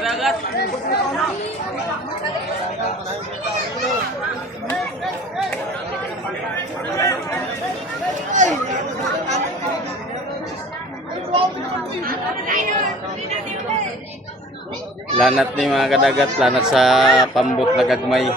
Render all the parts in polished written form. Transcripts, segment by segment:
Madagat. Lanat ni mga kadagat, lanat sa pambot na gagmay.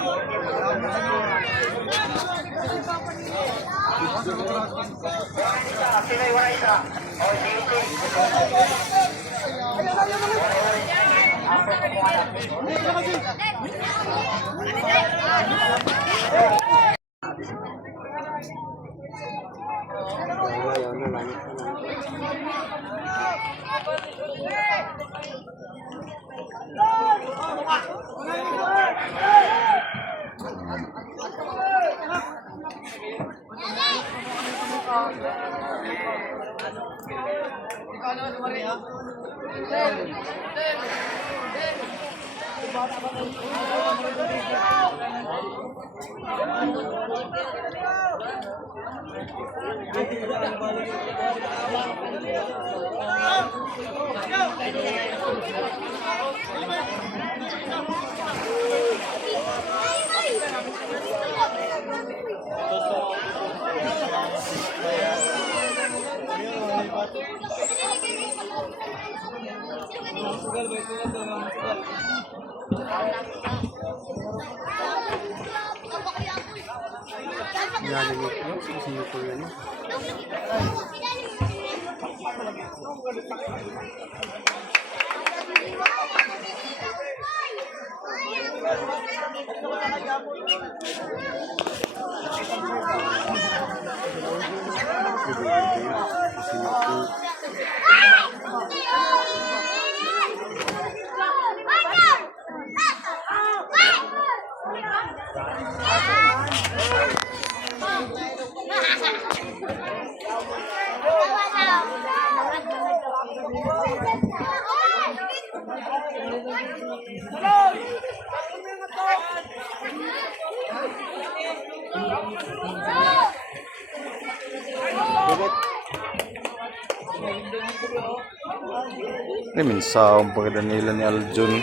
Ini minsawang pagkada nila ni Aljun.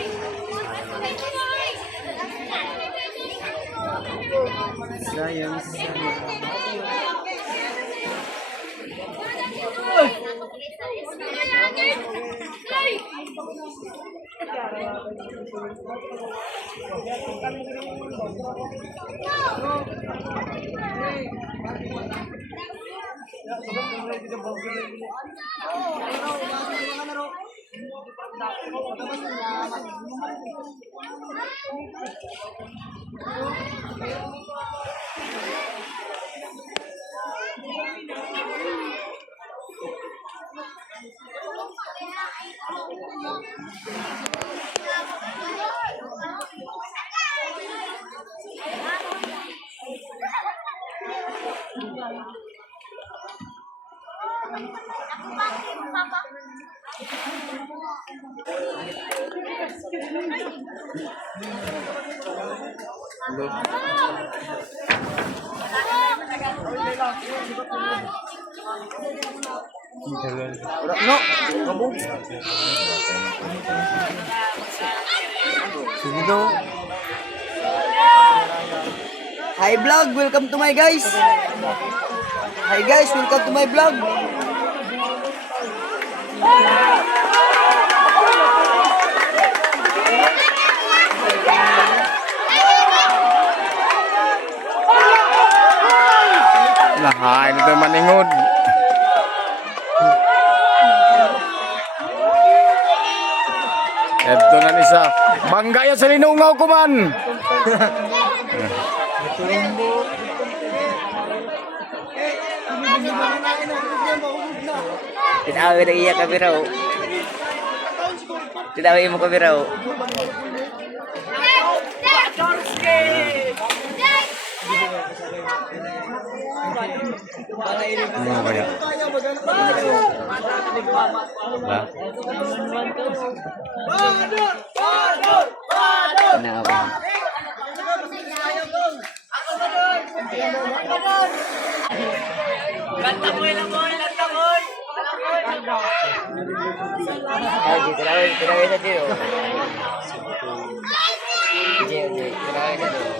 No. Kabog. Sige daw. Hi vlog, welcome to my guys. Hi guys, welcome to my vlog. Lahain ito maningod. Ito na nisa. Bangga yan sa linungaw ko man. Tinawin na iya kami raw. Tinawin mo kami raw. Ano kaya? Lah. Tinawin. Ay, tinawin na dito. Tinawin na dito.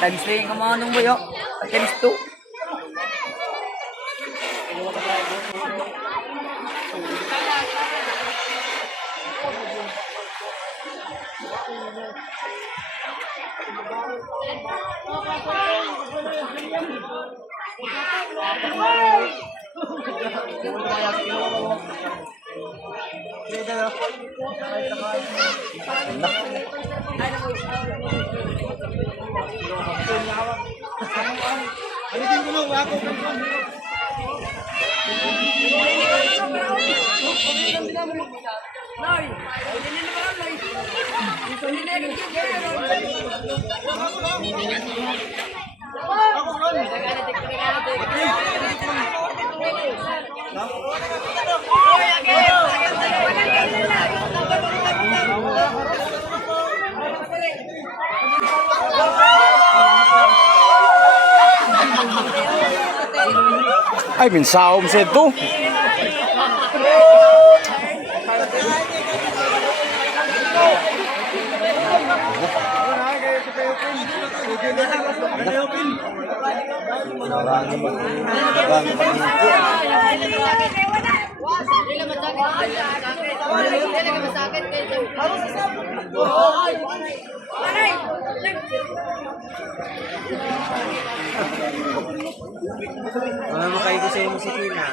Times 3 yung kamanong mo yun. Times 2. Ay, minsaom siya ito. Wala mo kayo sa iyo musikina.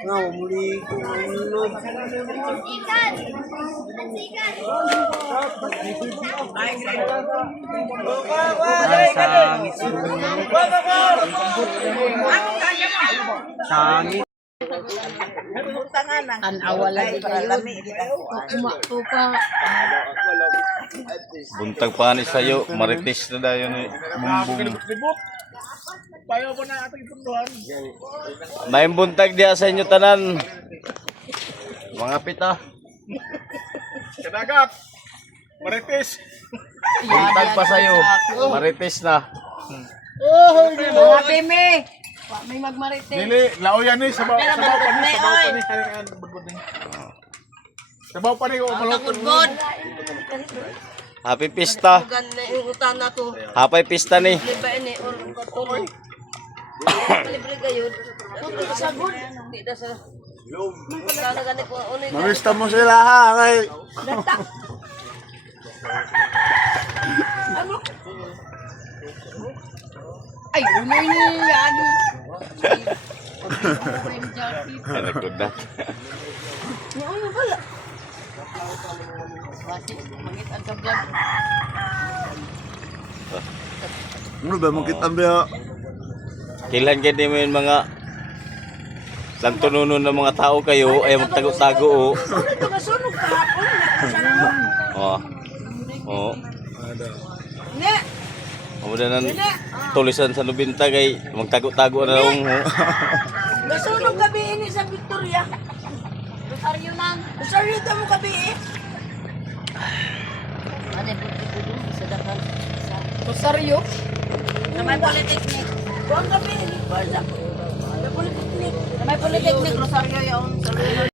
Nga, muli ko ulog. Sangit. Buntag pa ni sayo, marites na dayo ni bumbum. May buntag diya sa inyo tanan. Mga pita. Kadagat. Marites. Buntag pa sayo, marites na. Happy me! May magmarite. Dili, lao yan eh. Sabaw pa ni. Sabaw pa ni. Good. Happy pista. Ganda yung utan na to. Happy pista ni. Liba ini or libre kayo. Sa good. Di na sa. Sana ganit ko unoy. Mamista mo sila ha. Kay. Data. Ay, unoy ni ano. Ano ko na. Ano pala? Wasi, mangit ang kablog. Ano ba mong kitang biya? Kailan gani mo yung mga lantununon ng mga tao kayo ay magtago-tago o. Sunog ka hapon. Oh. Oo. Ne. Amo na tulisan sa lubinta kay magtago-tago na lang. Nasunog gabi ini sa Victoria. Rosario nang. Rosario ta mo gabi eh. Ano po dun sa dakan? Rosario? Sa may polytechnic. Kuang gabi ini. Sa polytechnic. Sa may polytechnic Rosario yaon sa